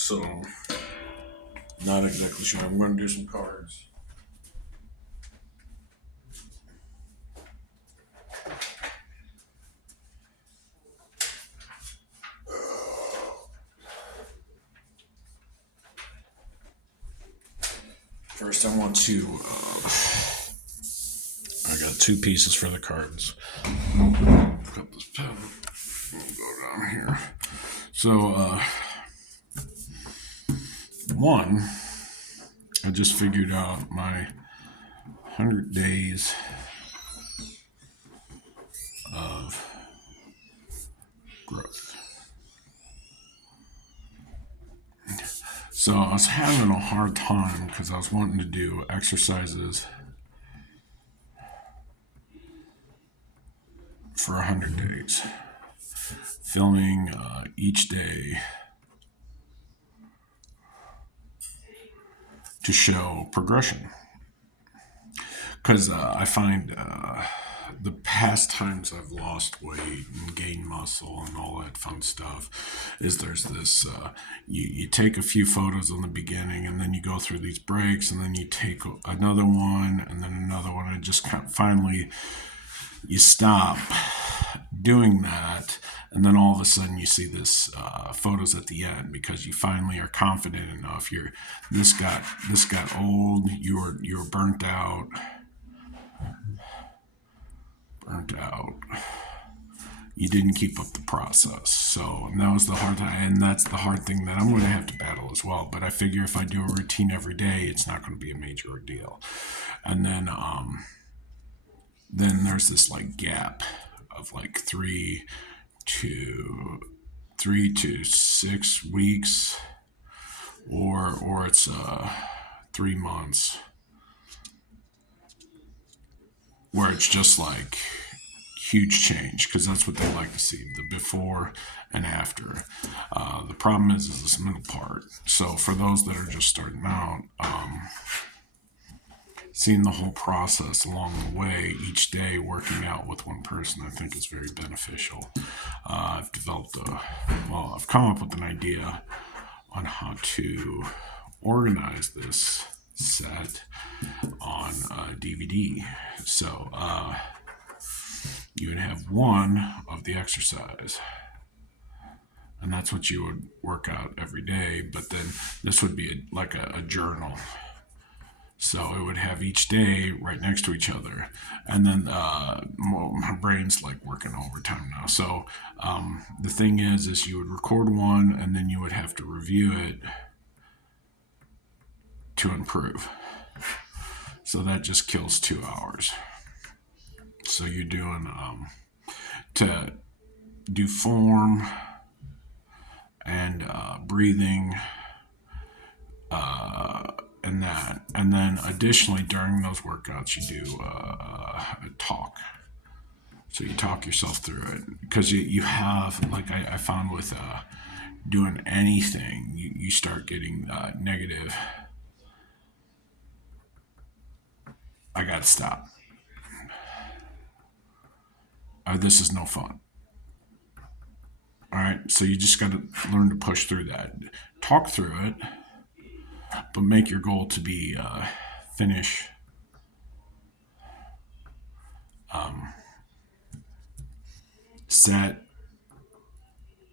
So, not exactly sure. I'm going to do some cards. First, I want to. I got two pieces for the cards. Pick up this pen. We'll go down here. So, one, I just figured out my 100 days of growth. So I was having a hard time because I was wanting to do exercises for 100 days, filming each day to show progression. Because I find the past times I've lost weight and gained muscle and all that fun stuff is there's this you take a few photos in the beginning and then you go through these breaks and then you take another one and then another one and just kind of finally you stop doing that, and then all of a sudden you see this photos at the end because you finally are confident enough. This got old. You were burnt out. You didn't keep up the process. So, and that was the hard time, and that's the hard thing that I'm going to have to battle as well. But I figure if I do a routine every day, it's not going to be a major ordeal. And then there's this like gap of like to 3 to 6 weeks, or it's 3 months where it's just like huge change because that's what they like to see, the before and after. The problem is this middle part. So for those that are just starting out, seeing the whole process along the way, each day working out with one person, I think is very beneficial. I've come up with an idea on how to organize this set on DVD. So you would have one of the exercise, and that's what you would work out every day. But then this would be like a journal. So it would have each day right next to each other. And then my brain's like working overtime now. So the thing is you would record one and then you would have to review it to improve. So that just kills 2 hours. So you're doing to do form and breathing and that. And then additionally, during those workouts, you do a talk. So you talk yourself through it because you have, like I found with doing anything, you start getting negative. I got to stop. This is no fun. All right. So you just got to learn to push through that. Talk through it, but make your goal to be finish set,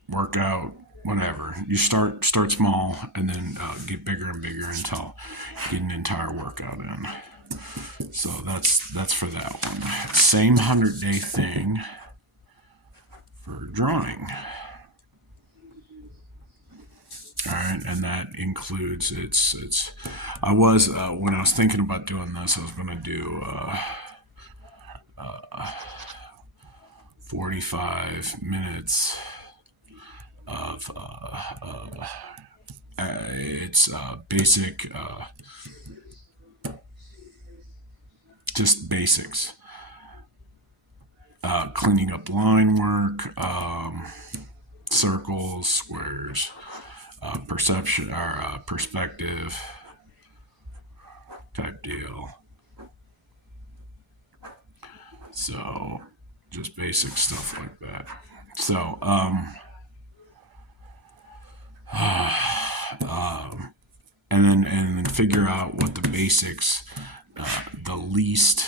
workout, whatever. You start small and then get bigger and bigger until you get an entire workout in. So that's for that one. Same 100-day thing for drawing. All right, and that includes it's. I was when I was thinking about doing this, I was going to do 45 minutes of it's basic, just basics. Cleaning up line work, circles, squares, perception or perspective type deal. So just basic stuff like that. So and then figure out what the basics, the least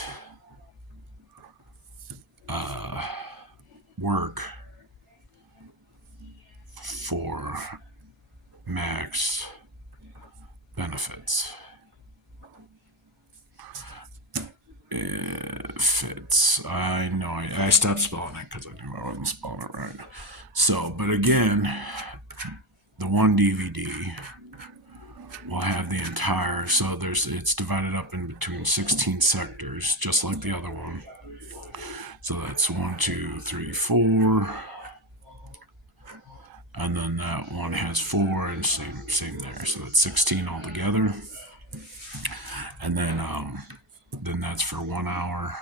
work for max benefits. Fits. I know I stopped spelling it because I knew I wasn't spelling it right. So, but again, the one DVD will have the entire. So it's divided up in between 16 sectors, just like the other one. So that's 1, 2, 3, 4, and then that one has 4, and same there. So that's 16 altogether. And then that's for 1 hour.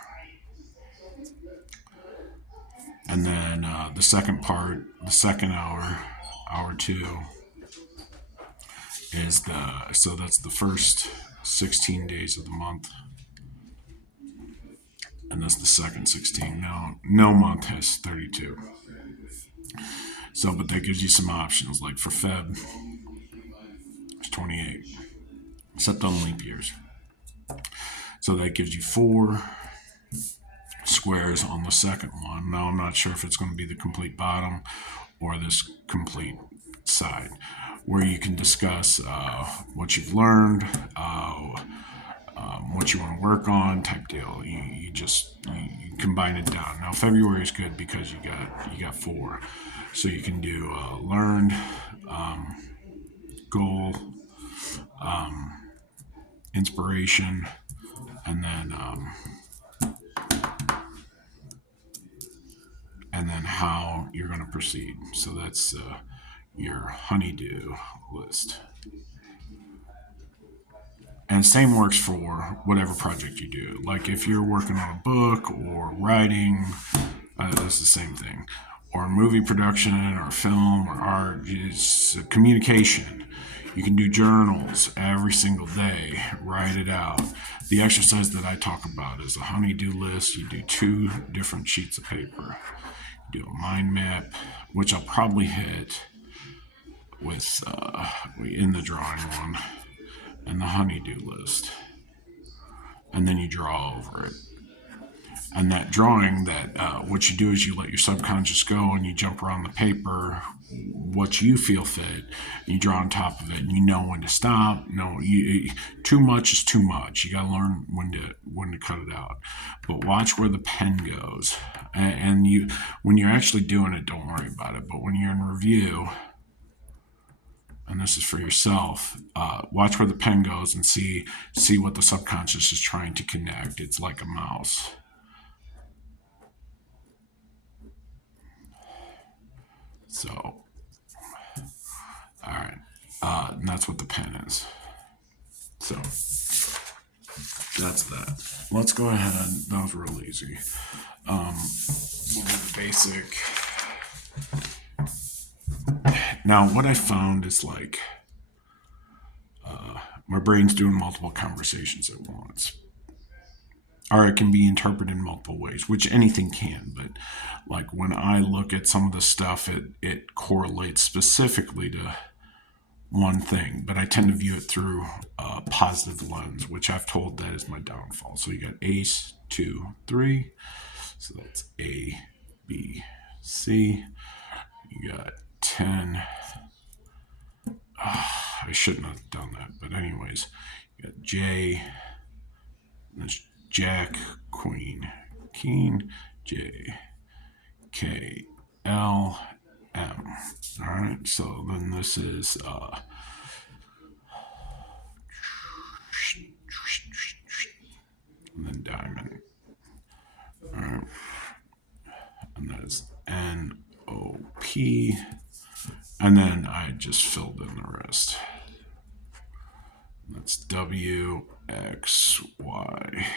And then the second part, the second hour, hour 2, is so that's the first 16 days of the month. And that's the second 16. Now, no month has 32. So, but that gives you some options. Like for Feb, it's 28, except on leap years. So that gives you 4 squares on the second one. Now, I'm not sure if it's going to be the complete bottom or this complete side, where you can discuss what you've learned, what you want to work on, type deal. You combine it down. Now February is good because you got 4, so you can do learned, goal, inspiration, and then how you're going to proceed. So that's your honeydew list. And same works for whatever project you do. Like if you're working on a book or writing, it's the same thing. Or movie production or film or art, it's communication. You can do journals every single day, write it out. The exercise that I talk about is a honeydew list. You do 2 different sheets of paper. You do a mind map, which I'll probably hit with in the drawing one, and the honeydew list, and then you draw over it. And that drawing, that what you do is you let your subconscious go and you jump around the paper what you feel fit, and you draw on top of it, and you know when to stop. No, too much is too much. You got to learn when to cut it out. But watch where the pen goes, and you, when you're actually doing it, don't worry about it. But when you're in review, and this is for yourself, watch where the pen goes and see what the subconscious is trying to connect. It's like a mouse. So, all right, and that's what the pen is. So that's that. Let's go ahead. That was real easy. We'll do the basic. Now, what I found is like my brain's doing multiple conversations at once. Or it can be interpreted in multiple ways, which anything can. But like when I look at some of the stuff, it correlates specifically to one thing. But I tend to view it through a positive lens, which I've told that is my downfall. So you got ace, 2, 3. So that's A, B, C. You got 10. I shouldn't have done that. But anyways, you got J. There's Jack, Queen, King, J, K, L, M. All right, so then this is and then diamond. All right, and that's N, O, P, and then I just filled in the rest. That's W, X, Y,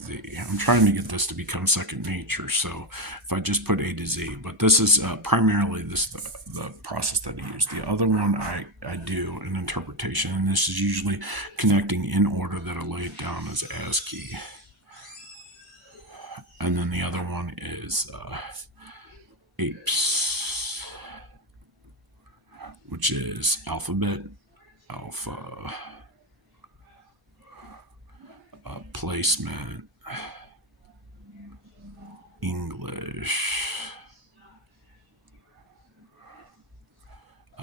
Z. I'm trying to get this to become second nature, so if I just put A to Z, but this is primarily the process that I use. The other one I do an interpretation, and this is usually connecting in order that I lay it down as ASCII. And then the other one is APES, which is alphabet, alpha, placement, English,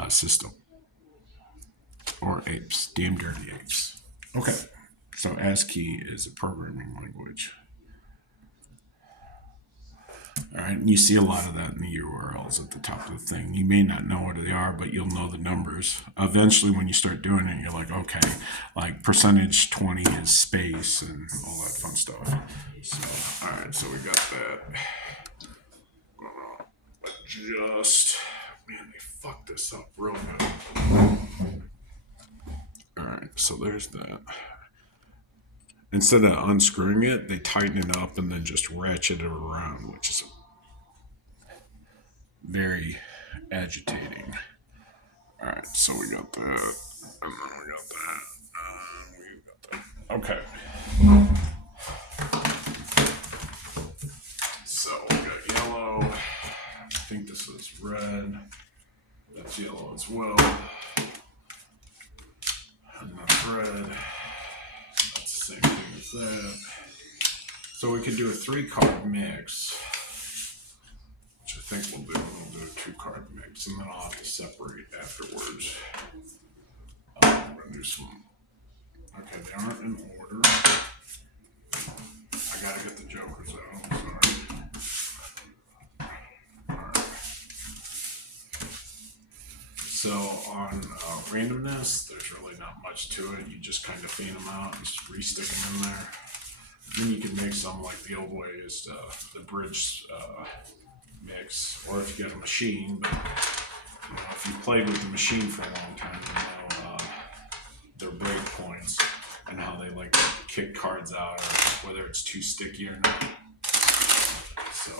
system, or apes, damn dirty apes. Okay, so ASCII is a programming language. All right, and you see a lot of that in the URLs at the top of the thing. You may not know what they are, but you'll know the numbers. Eventually, when you start doing it, you're like, okay, like percentage 20 is space and all that fun stuff. So, all right, so we got that. Adjust. Man, they fucked this up real good. All right, so there's that. Instead of unscrewing it, they tighten it up and then just ratchet it around, which is very agitating. All right, so we got that, and then we got that, and we got that. Okay. So we got yellow. I think this is red. That's yellow as well. And that's red. That's the same thing as that. So we could do a 3-card mix, which I think we'll do. We'll do a 2-card mix, and then I'll have to separate afterwards. I'm going to do some. Okay, they aren't in order. I got to get the jokers out. I'm sorry. Alright. So on randomness, there's really not much to it. You just kind of fan them out and just re-stick them in there. Then you can mix them like the old way is the bridge mix, or if you got a machine. But you know, if you played with the machine for a long time, you know their break points and how they like to kick cards out, or whether it's too sticky or not. So,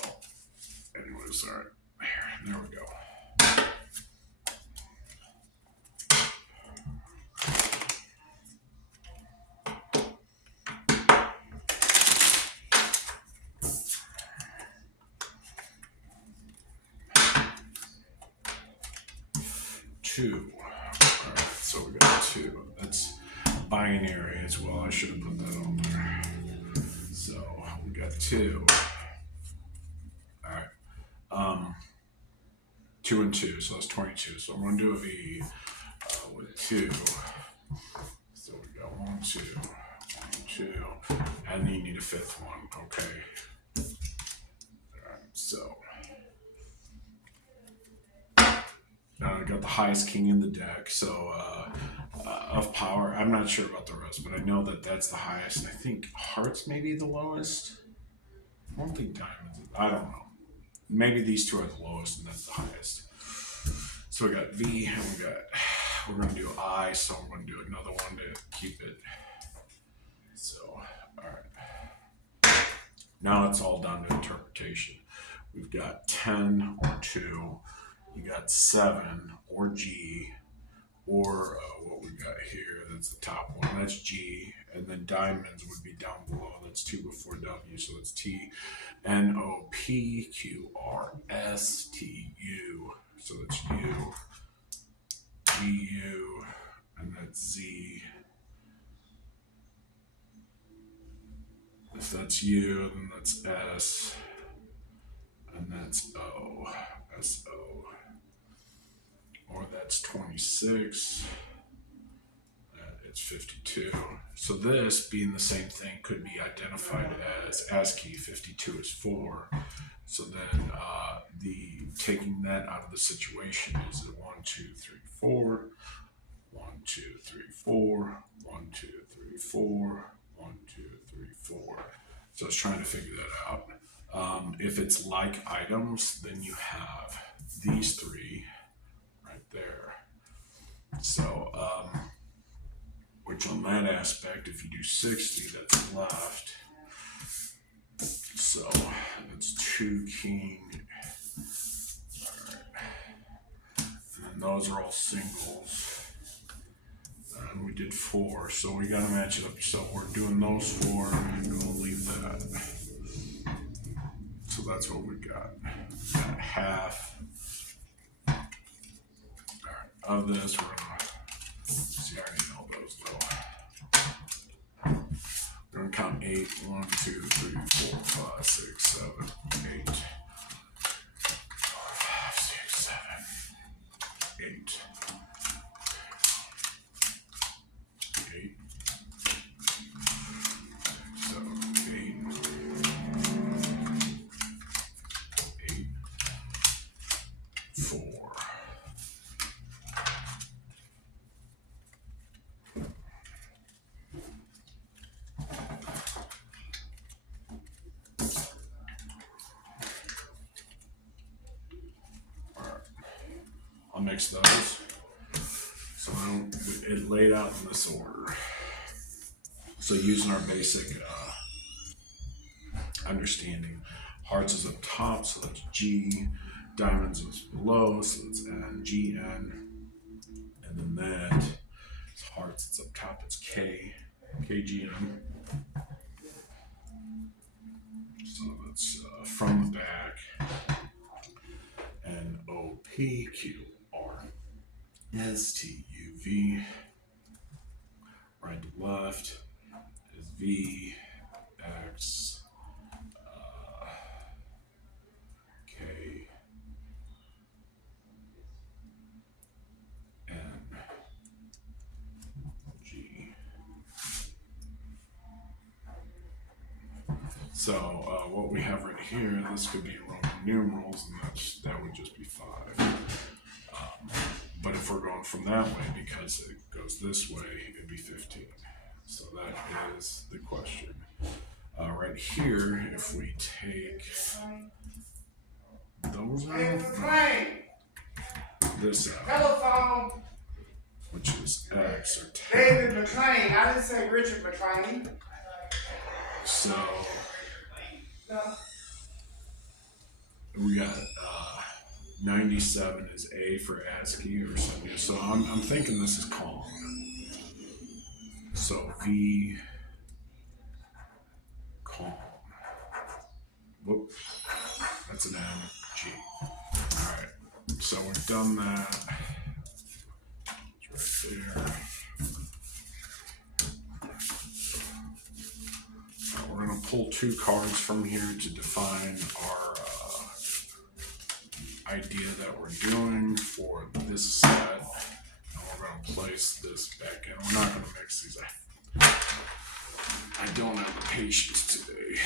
anyways, all right, there we go. Two. All right, so we got 2. That's binary as well. I should have put that on there. So we got 2. All right. 2 and 2, so that's 22. So I'm going to do a V with 2. So we got 1, 2, 1, 2, and then you need a 5th one. Okay. All right. So. I got the highest king in the deck, so of power. I'm not sure about the rest, but I know that that's the highest. And I think hearts may be the lowest. I don't think diamonds. I don't know. Maybe these 2 are the lowest, and that's the highest. So we got V, and we're going to do I, so I'm going to do another one to keep it. So, all right. Now it's all down to interpretation. We've got 10 or 2. You got 7 or G, or what we got here, that's the top one, that's G, and then diamonds would be down below, that's 2 before W, so it's T, N, O, P, Q, R, S, T, U, so that's U, G, U, and that's Z. If that's U, then that's S, and that's O, S, O. Or that's 26, it's 52. So this, being the same thing, could be identified as ASCII. 52 is 4. So then the taking that out of the situation is a 1, 2, 3, 4, 1, 2, 3, 4, 1, 2, 3, 4, 1, 2, 3, 4. So I was trying to figure that out. If it's like items, then you have these 3 there. So, which on that aspect, if you do 60, that's left. So, that's 2 king. All right. And then those are all singles. And we did 4, so we got to match it up. So we're doing those 4, and we'll leave that. So that's what we got. We got half. Of this, we're gonna see. I already know those though. We're gonna 8. 1, 2, 3, 4, 5, 6, 7, 8. 5, 6, 7, 8. 8. So 8. 8. 4. I'll mix those. So it laid out in this order. So using our basic understanding, hearts is up top, so that's G. Diamonds is below, so it's N, G, N. And then that is hearts, it's up top, it's K, K, G, N. So that's from the back. N, O, P, Q, R, S, T, U, V. Right to left is V, X, K, N, G. So what we have right here, this could be Roman numerals, and that would just be 5. But if we're going from that way, because it goes this way, it'd be 15. So that is the question. Right here, if we take those out, this out, telephone, which is X or 10. David McLean. I didn't say Richard McLean. So we got 97 is A for ASCII or something. So I'm thinking this is Kong. So V, Kong. Whoop, that's an M, G. All right, so we've done that. It's right there. We're going to pull 2 cards from here to define our idea that we're doing for this set. And we're going to place this back in. We're not going to mix these. I don't have the patience today.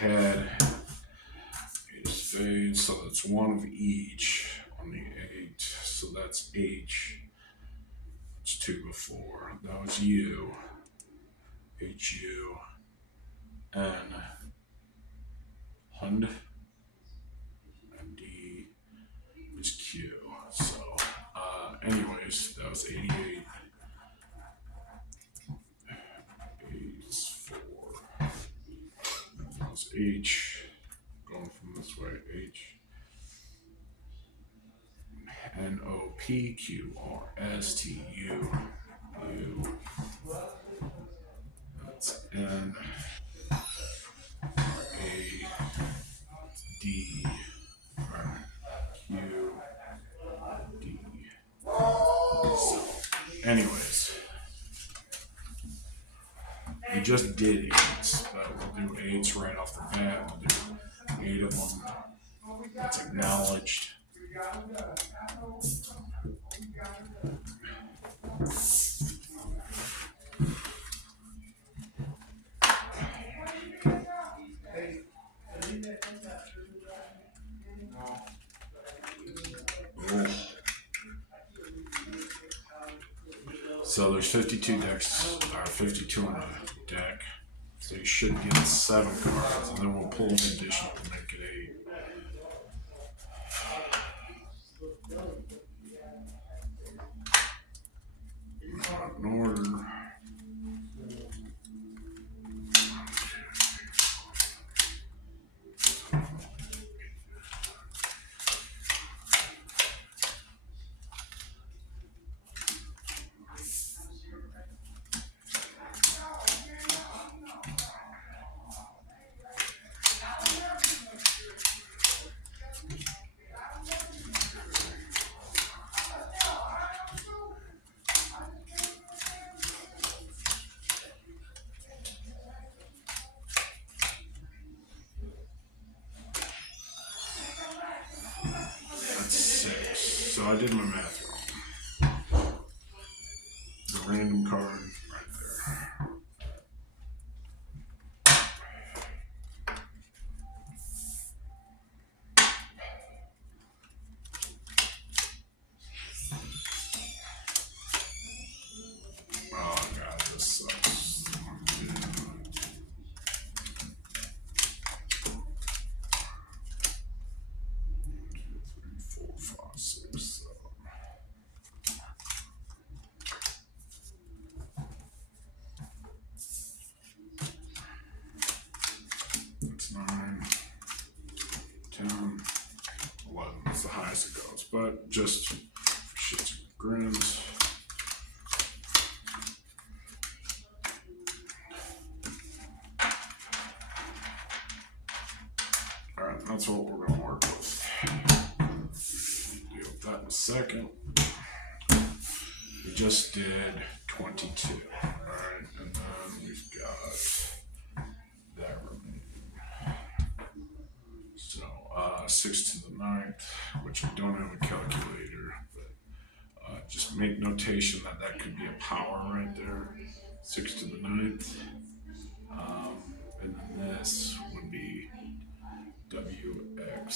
Head, Ace of Spades, so that's 1 of each on the 8. So that's H. That's 2 before. That was U. H, U, N, Hund, and D is Q. So, anyways, that was 88. 8 is 4. That was H. Going from this way, H. N, O, P, Q, R, S, T, U, U. That's N, A, D, R, Q, D. So, anyways, we just did 8s, but we'll do 8s right off the bat. We'll do 8 of them. That's acknowledged. So there's 52 decks, or 52 in the deck. So you should get 7 cards, and then we'll pull an additional to make it 8. In order. So I did my math wrong. The random card right there. Oh god, this sucks. 4, 5, 6, 7. That's 9, 10, 11. That's the highest it goes. But just for shits and grins. Alright, that's what we're going to work with. Deal with that in a second. We just did 22. Alright, and then we've got that remaining. So 6 to the 9th, which I don't have a calculator, but just make notation that that could be a power right there. 6 to the 9th. And then this would be WX.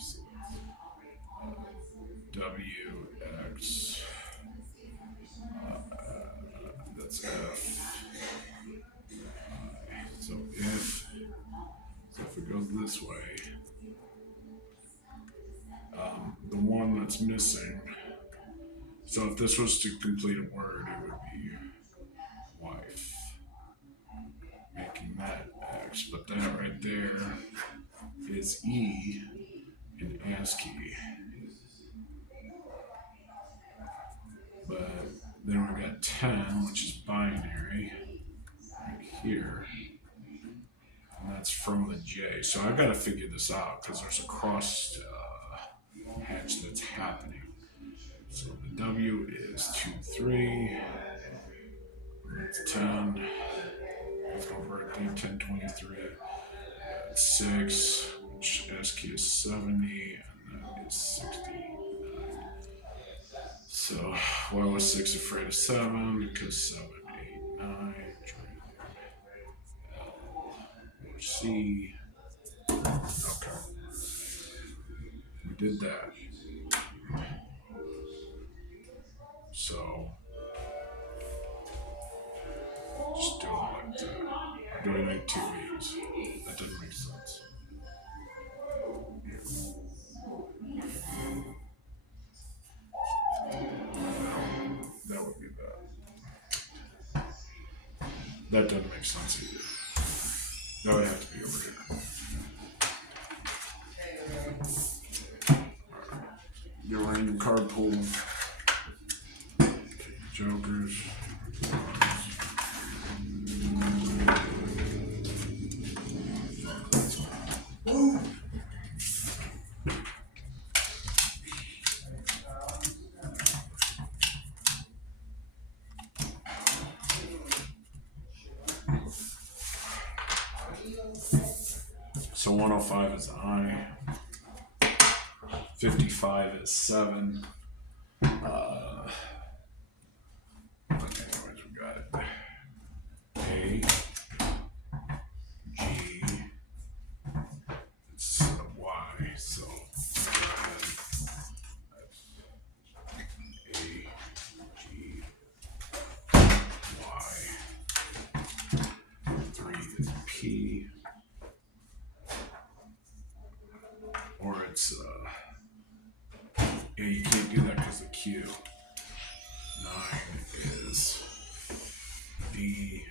So, WX. That's F. So if it goes this way, the one that's missing. So if this was to complete a word, it would be wife, making that X. But that right there is E in ASCII. But then we've got 10, which is binary, right here. And that's from the J. So I've got to figure this out because there's a cross hatch that's happening. So the W is 2, 3. It's 10. That's my birthday, 1023. That's 6, which ASCII is 70, and that is 69. So why was 6 afraid of 7? Because 7, 8, 9. L, or C. Okay. We did that. So just do it like that. Do it like 2 E's. That doesn't make sense. That would be that. That doesn't make sense either. That would have to be over here. Your random card pool. Jokers. So 105 is I. 55 is 7. But anyways, we got it. A, G, it's Y, so A, G, Y. 3 is P. Or it's, yeah, you can't do that because of Q. 9 is B.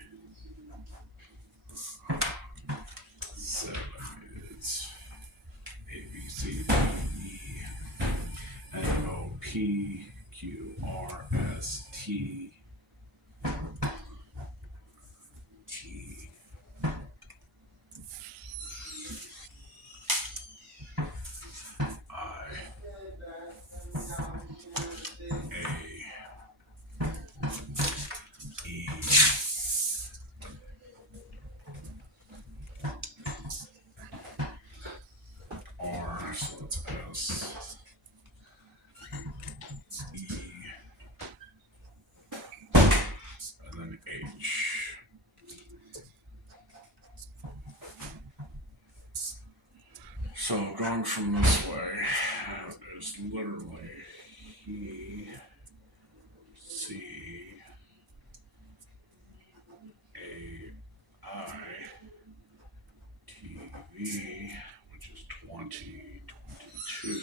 7 is A, B, C, D, E, N, O, P, Q, R, S, T, T, I, A, E, R, so that's S, So going from this way, there's literally he, C, A, I, TV, which is 2022,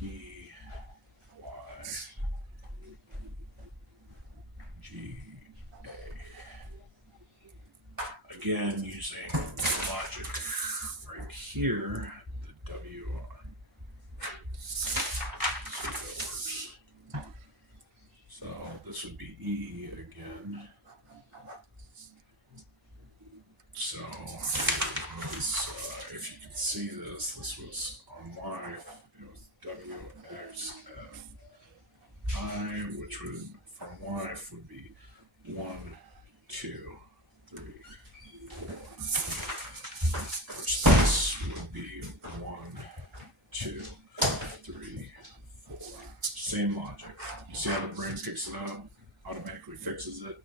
P, Y, G, A. Again, using the logic right here, the W, see if that works. So this would be E again. So this, if you can see this, this was on Y, it was W, X, F, I, which would, from Y would be 1, 2, 3, 4, which this would be 1, 2, 3, 4. Same logic. You see how the brain picks it up, automatically fixes it.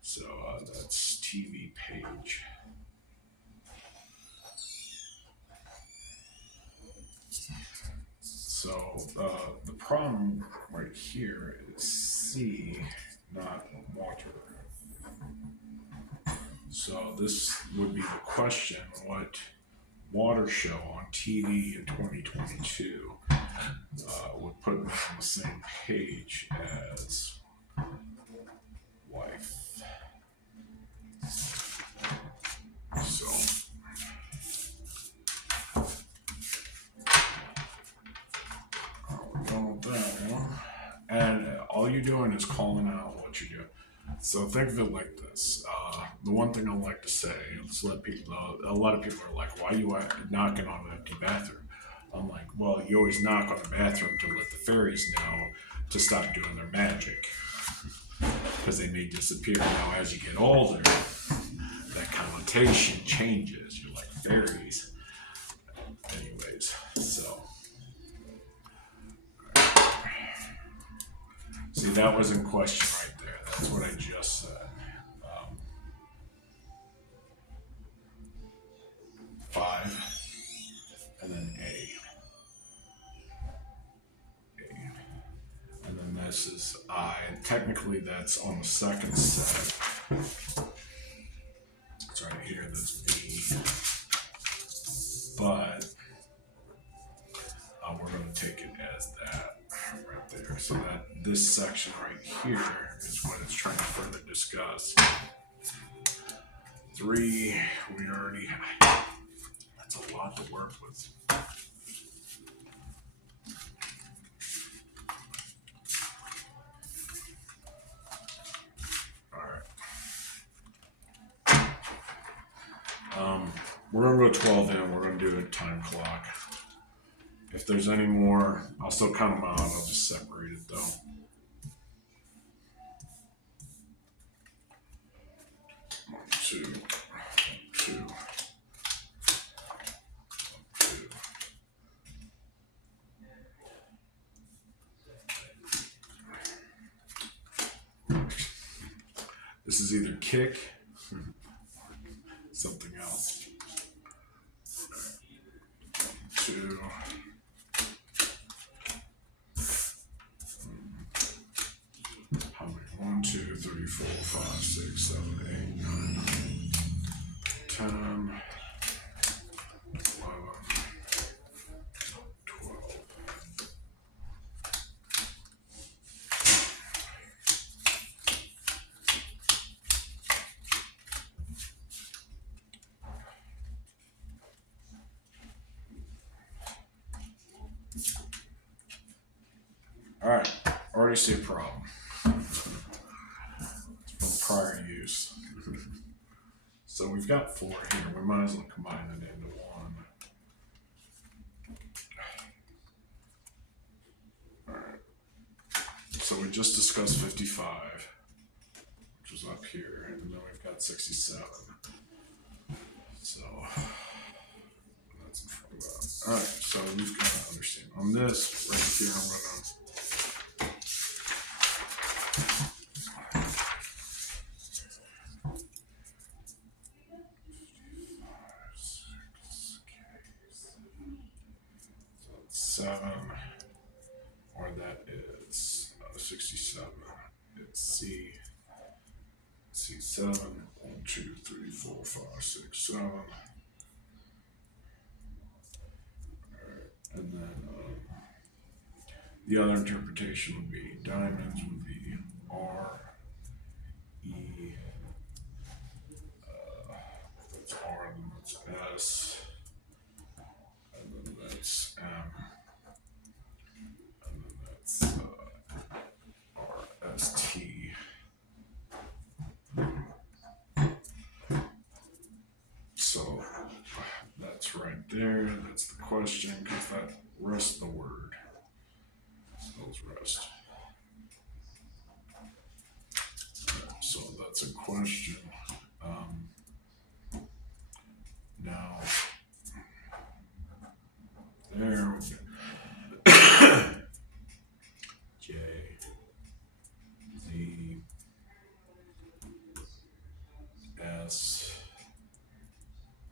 So that's TV page. So the problem right here is C, not water. So this would be the question: what water show on TV in 2022 would put me on the same page as wife? So we're going with that one. And all you're doing is calling out what you're doing. So think of it like this. The one thing I like to say is let people know. A lot of people are like, "Why are you knocking on an empty bathroom?" I'm like, "Well, you always knock on the bathroom to let the fairies know to stop doing their magic, because they may disappear." Now, as you get older, that connotation changes. You're like fairies, anyways. So, see, that was in question right there. That's what I just said. 5, and then A. And then this is I. And technically, that's on the second set. It's right here, that's B. But we're going to take it as that right there. So that this section right here is what it's trying to further discuss. 3, we already have. That's a lot to work with. We're going to go 12 in. We're going to do a time clock. If there's any more, I'll still count them out. I'll just separate it though. 1, 2, 1, 2, 1, 2. This is either kick or something else. 2. How many? 1, 2, 3, 4, 5, 6, 7, 8, 9, 10, 11, 12. All right, already see a problem. It's from prior use. So we've got 4 here. We might as well combine it into 1. All right. So we just discussed 55, which was up here, and then we've got 67. So that's in front of that. All right. So we've got to understand on this right here. I'm gonna. 67, or that is 67. It's C7, 1, 2, 3, 4, 5, 6, 7. And then the other interpretation would be diamonds would be R, E, if that's R, then that's S, and then that's M, and then that's R, S, T. So that's right there. That's the question, because that rests the word. Spells rest. So that's a question. Now, there, J, Z, S,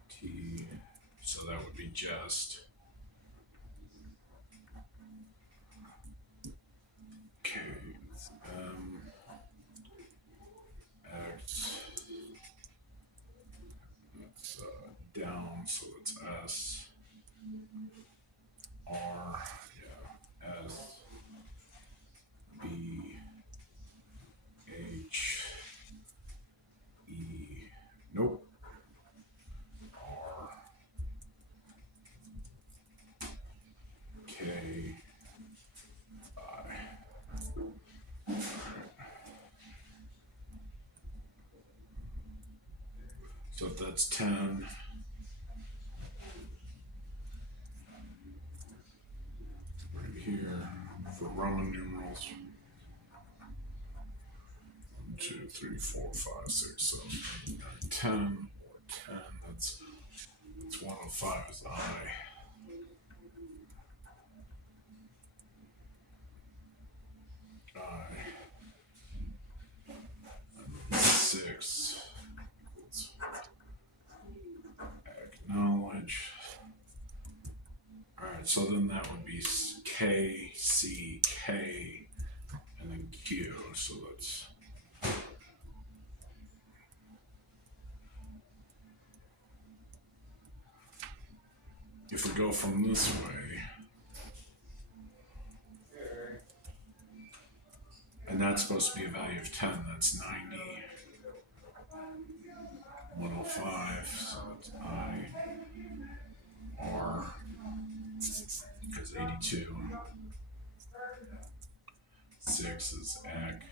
T. So that would be just. K, M, X. That's down, so it's S. R, yeah, S, B, H, E, nope, R, K, I. So if that's 10, right here for Roman numerals. 1, 2, 3, 4, 5, 6, 7, 8, 9, 10, or 10. That's 105 is I. And 6 equals acknowledge. All right, so then that would be K, C, K, and then Q. So that's. If we go from this way, and that's supposed to be a value of 10, that's 90, 105, so that's I, R, because 82, 6 is ACK,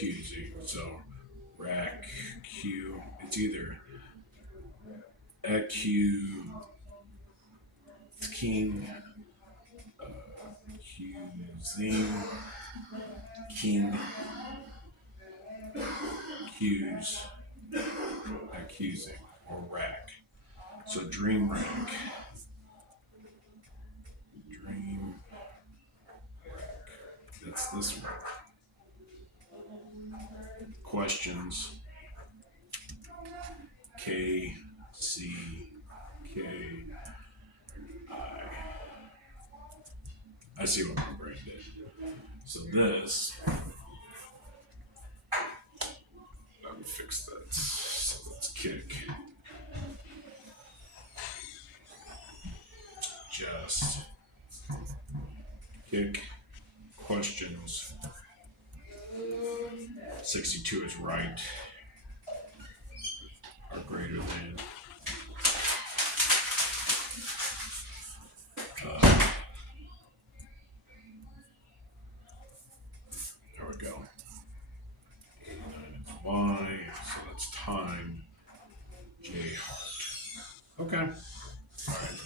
QZ, so rack, Q, it's either EQ, king, QZ, king, Q's, accusing, or rack. So dream rack, dream rack, that's this one. Questions, K, C, K, I see what my brain did. So this, let me fix that. So let's kick. Just kick questions. 62 is right or greater than. There we go. 89 is Y, so that's time. JHearts. Okay. All right.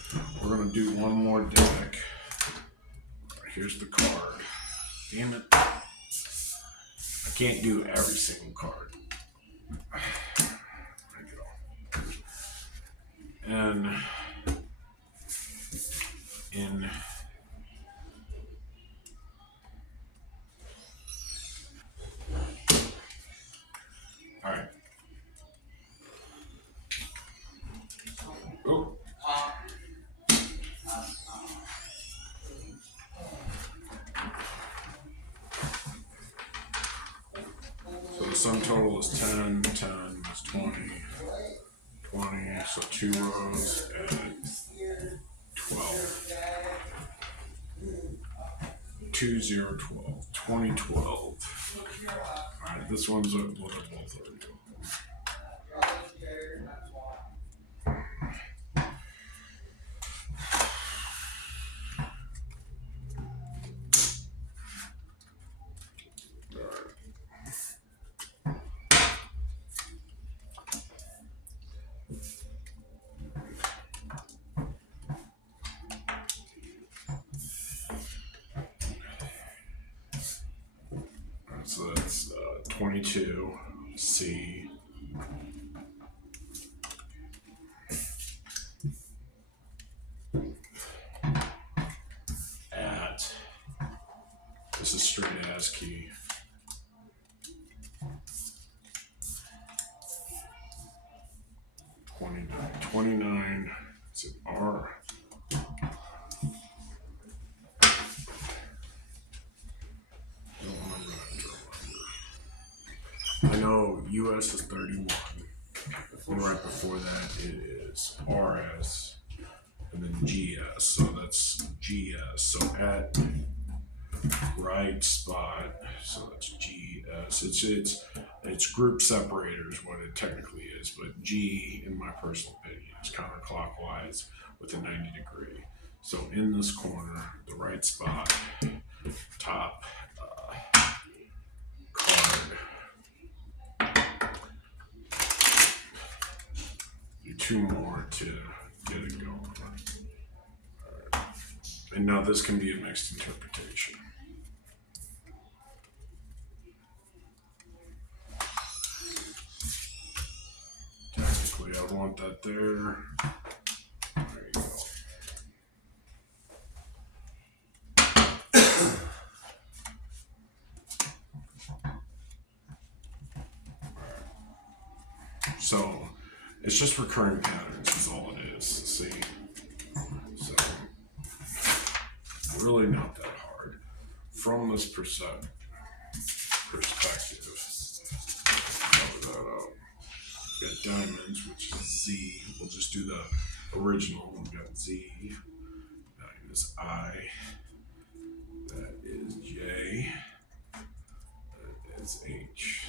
We're gonna do one more deck. Here's the card. Damn it. I can't do every single card. There we go. And in all right. the sum total is 10, 10 is 20, 20, so 2 rows at 12. 2, 0, 12, 2012. Alright, this one's what I both already do. So that's 22 C at, this is straight ASCII, 29, is it R? I know US is 31, and right before that it is RS, and then GS, so that's GS, so at right spot, so that's GS, it's group separator is what it technically is, but G, in my personal opinion, is counterclockwise with a 90 degree. So in this corner, the right spot, top card, do 2 more to get it going. Right. And now this can be a mixed interpretation. Technically, I want that there. There you go. So it's just recurring patterns is all it is. See, so really not that hard from this perspective. Cover that up. Got diamonds, which is Z. We'll just do the original. We've got Z. That is I. That is J. That is H.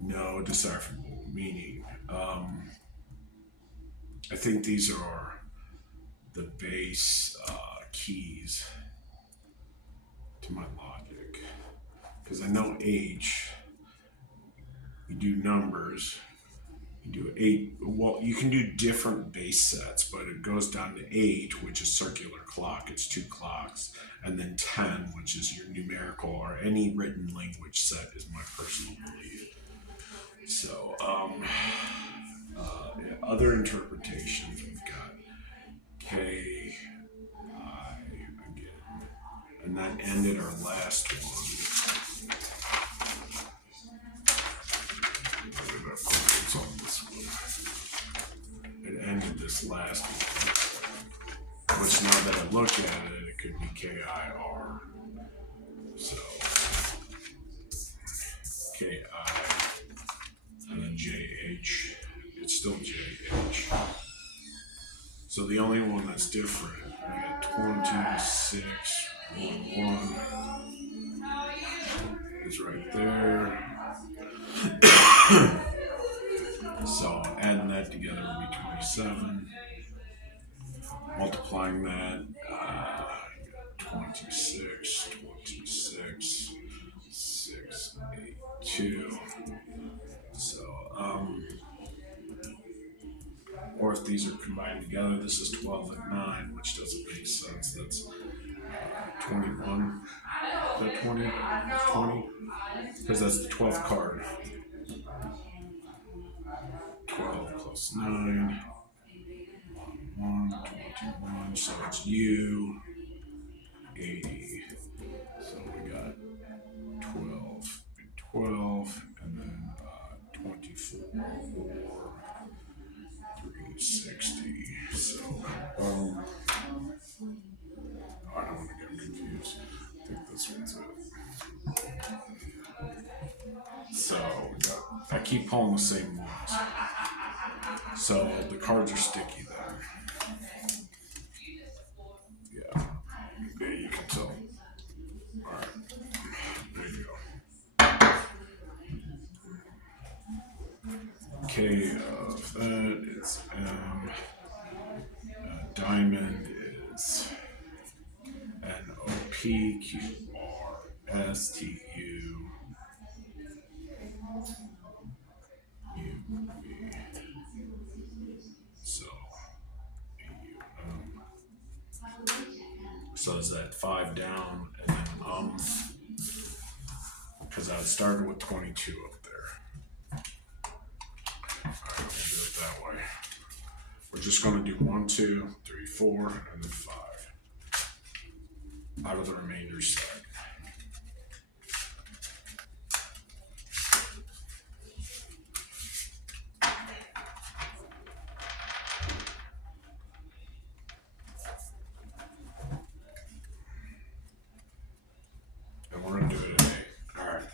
No decipherable meaning. I think these are the base keys to my logic. Because I know H, you do numbers, you do 8, well, you can do different base sets, but it goes down to 8, which is circular clock, it's 2 clocks, and then 10, which is your numerical or any written language set, is my personal belief. So, other interpretations, we've got K, I again, and that ended our last one. It's on this one. It ended this last one, which now that I look at it, it could be KIR. So, KI, and then JH. It's still JH. So the only one that's different, we got 2611 is right there. So adding that together will be 27. Multiplying that, 26, 682. So, or if these are combined together, this is 12 and 9, which doesn't make sense. That's 21. Is that 20? 20? Because that's the 12th card. 12 plus 9. 1, 21. So it's U, 80. So we got 12 and 12, and then 24 or 360. So, I don't want to get confused. I think this one's it. I keep pulling the same ones. So the cards are sticky there. Yeah. Yeah, you can tell. Alright. There you go. K of that is M. Diamond is NOPQRSTU. So, so is that 5 down and then because I started with 22 up there. Alright, we'll do it that way. We're just going to do 1, 2, 3, 4, and then 5 out of the remainder set. And we're going to do it at 8. Alright.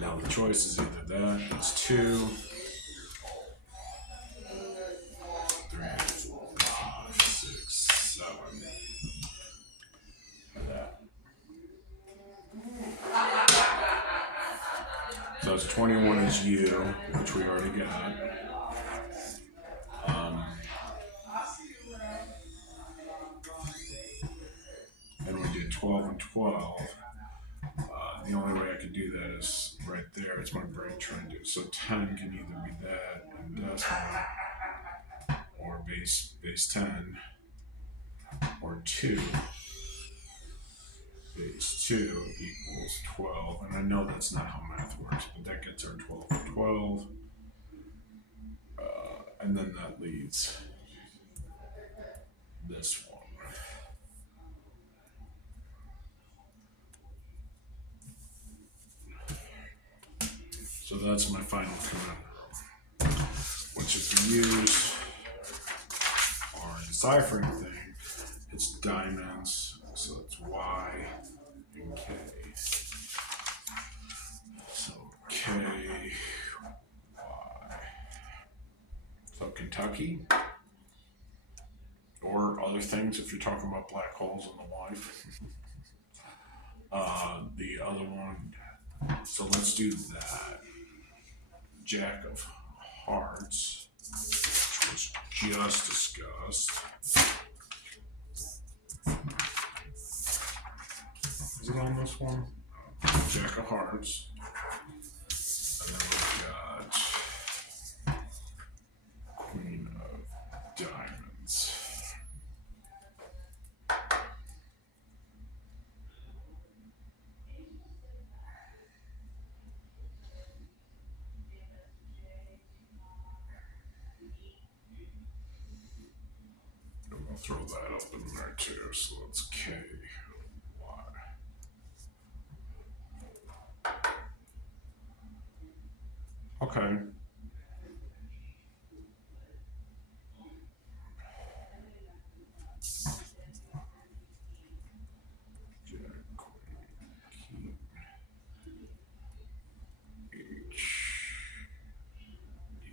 Now the choice is either that, that's 2, 3, 4, 5, 6, 7. And that. So it's 21 is U, which we already got. And we did 12 and 12. The only way I could do that is right there. It's my brain trying to do it. So 10 can either be that and decimal, or base 10, or 2. Base 2 equals 12. And I know that's not how math works, but that gets our 12 and 12. And then that leaves this one. So that's my final conundrum, which is to use our deciphering thing. It's diamonds, so it's Y and K. So K, Y. So Kentucky, or other things if you're talking about black holes and the wife. The other one, so let's do that. Jack of Hearts, which was just discussed. Is it on this one? Jack of Hearts. And then we've got Queen of Diamonds. I'm going to throw that up in there too, so that's K. Okay. Jack, Queen, King, H, D,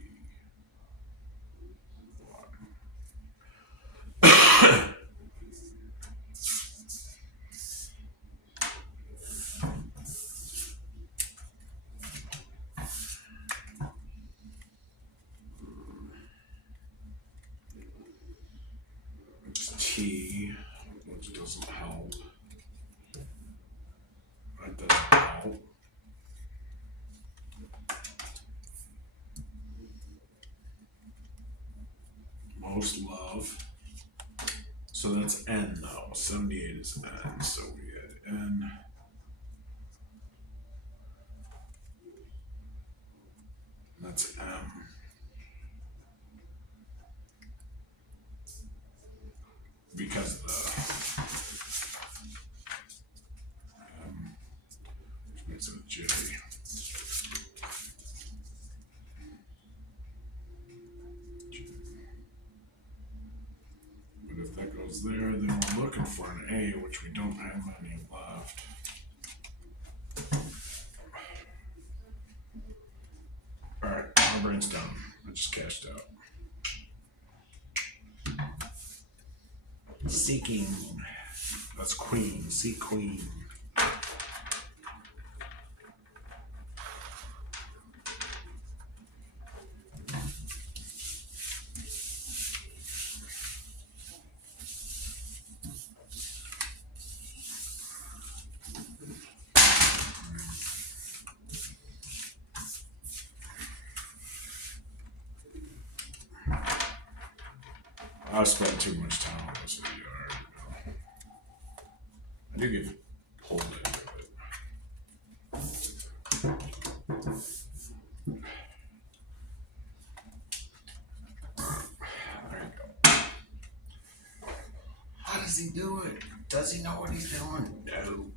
Y. It's T, which doesn't help. That doesn't help. Most love. So that's N though. 78 is N. So we had N. That's M. Because the was there, then we're looking for an A, which we don't have any left. Alright, my brain's done. I just cashed out. Seeking. That's queen. Seek queen. I spent too much time on this video. I already know. I do get pulled into it. There you go. How does he do it? Does he know what he's doing? No.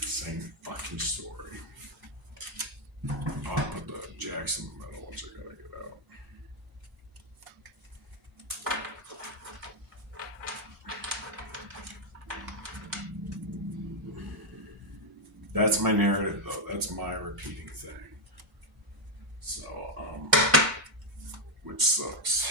Same fucking story. I'll put the jacks in the middle once I gotta get out. That's my narrative though. That's my repeating thing. So, which sucks.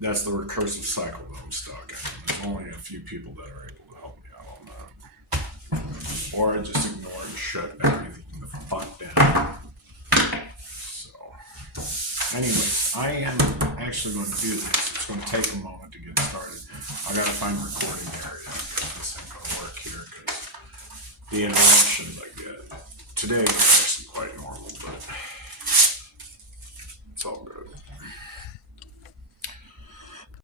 That's the recursive cycle that I'm stuck in. There's only a few people that are able to help me out on that. Or I just ignore and shut everything the fuck down. So, anyways, I am actually going to do this. It's going to take a moment to get started. I gotta find a recording area. This ain't gonna work here because the interruptions I get. Today